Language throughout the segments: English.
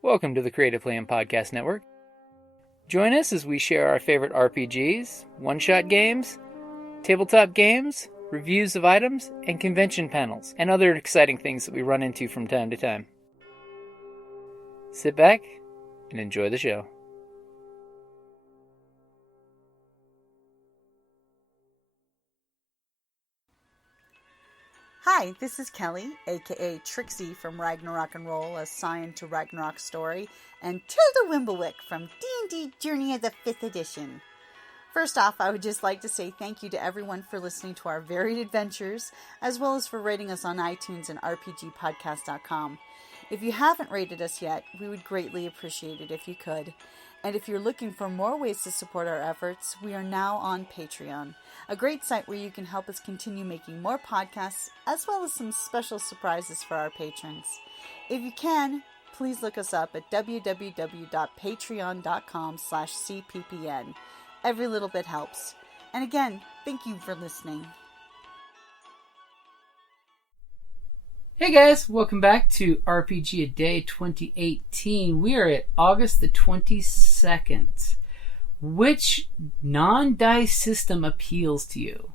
Welcome to the Creative Playing Podcast Network. Join us as we share our favorite RPGs, one-shot games, tabletop games, reviews of items, and convention panels, and other exciting things that we run into from time to time. Sit back and enjoy the show. Hi, this is Kelly, aka Trixie from Ragnarok and Roll, a Scion to Ragnarok story, and Tilda Wimblewick from D&D Journey of the 5th Edition. First off, I would just like to say thank you to everyone for listening to our varied adventures, as well as for rating us on iTunes and RPGpodcast.com. If you haven't rated us yet, we would greatly appreciate it if you could. And if you're looking for more ways to support our efforts, we are now on Patreon, a great site where you can help us continue making more podcasts, as well as some special surprises for our patrons. If you can, please look us up at www.patreon.com/cppn. Every little bit helps. And again, thank you for listening. Hey guys, welcome back to RPG A Day 2018. We are at August the 22nd. Which non-dice system appeals to you?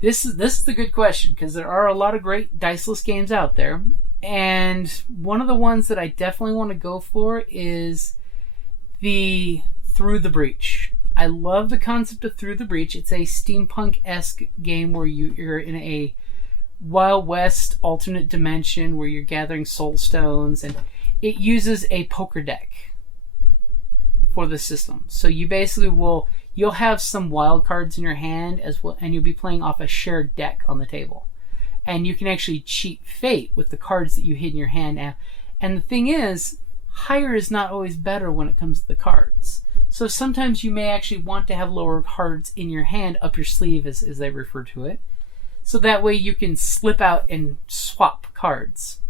This is the good question, because there are a lot of great diceless games out there. And one of the ones that I definitely want to go for is the Through the Breach. I love the concept of Through the Breach. It's a steampunk-esque game where you're in a Wild West alternate dimension where you're gathering soul stones, and it uses a poker deck for the system. So you basically you'll have some wild cards in your hand as well, and you'll be playing off a shared deck on the table. And you can actually cheat fate with the cards that you hid in your hand now. And the thing is, higher is not always better when it comes to the cards. So sometimes you may actually want to have lower cards in your hand, up your sleeve as they refer to it. So that way you can slip out and swap cards.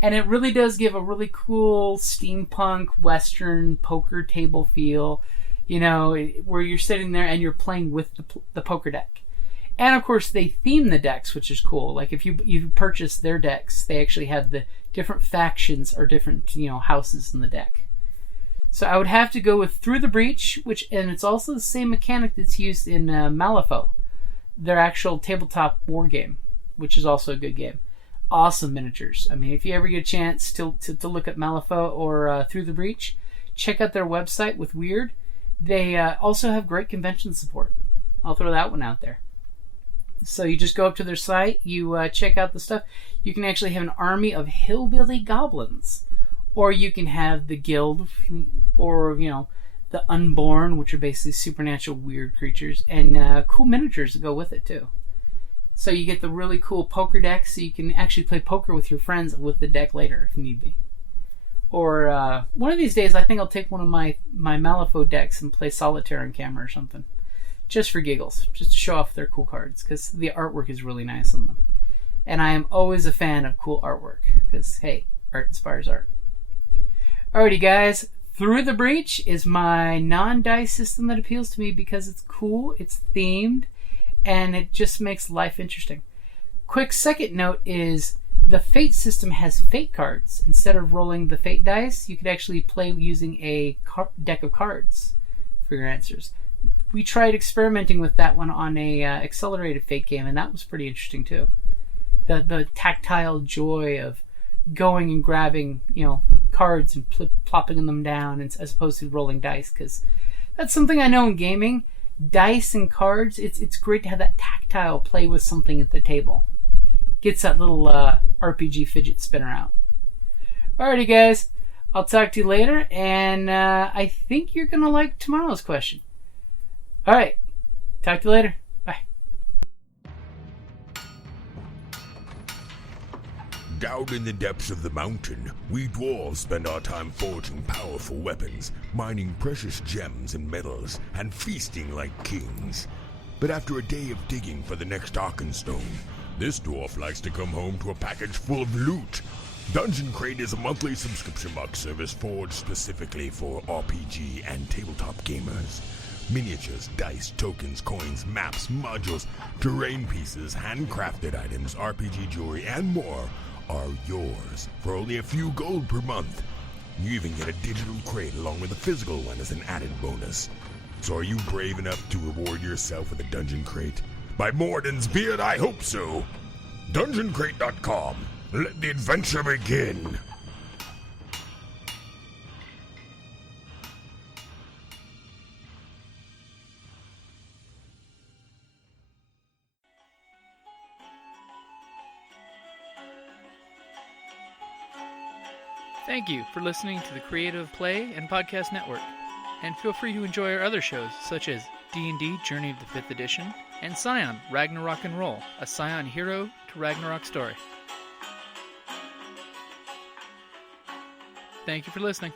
And it really does give a really cool steampunk western poker table feel, where you're sitting there and you're playing with the poker deck. And of course they theme the decks, which is cool. Like if you purchase their decks, they actually have the different factions or different houses in the deck. So I would have to go with Through the Breach, and it's also the same mechanic that's used in Malifaux, their actual tabletop war game, which is also a good game. Awesome miniatures. I mean, if you ever get a chance to look at Malifaux or Through the Breach, check out their website with Weird. They also have great convention support. I'll throw that one out there. So you just go up to their site, you check out the stuff. You can actually have an army of hillbilly goblins, or you can have the guild, or the Unborn, which are basically supernatural weird creatures, and cool miniatures that go with it too. So you get the really cool poker deck, so you can actually play poker with your friends with the deck later if need be. Or one of these days, I think I'll take one of my Malifaux decks and play solitaire on camera or something, just for giggles, just to show off their cool cards, because the artwork is really nice on them. And I am always a fan of cool artwork, because hey, art inspires art. Alrighty guys, Through the Breach is my non-dice system that appeals to me because it's cool, it's themed, and it just makes life interesting. Quick second note is the Fate system has fate cards. Instead of rolling the fate dice, you could actually play using a deck of cards for your answers. We tried experimenting with that one on a accelerated fate game, and that was pretty interesting too. The tactile joy of going and grabbing cards and plopping them down as opposed to rolling dice, because that's something I know in gaming. Dice and cards, it's great to have that tactile play with something at the table. Gets that little RPG fidget spinner out. Alrighty guys, I'll talk to you later, and I think you're gonna like tomorrow's question. Alright, talk to you later. Bye. Down in the depths of the mountain, we dwarves spend our time forging powerful weapons, mining precious gems and metals, and feasting like kings. But after a day of digging for the next Arkenstone, this dwarf likes to come home to a package full of loot. Dungeon Crate is a monthly subscription box service forged specifically for RPG and tabletop gamers. Miniatures, dice, tokens, coins, maps, modules, terrain pieces, handcrafted items, RPG jewelry, and more are yours for only a few gold per month. You even get a digital crate along with a physical one as an added bonus. So are you brave enough to reward yourself with a dungeon crate? By Morden's beard, I hope so. DungeonCrate.com. Let the adventure begin. Thank you for listening to the Creative Play and Podcast Network. And feel free to enjoy our other shows, such as D&D Journey of the 5th Edition and Scion Ragnarok and Roll, a Scion hero to Ragnarok story. Thank you for listening.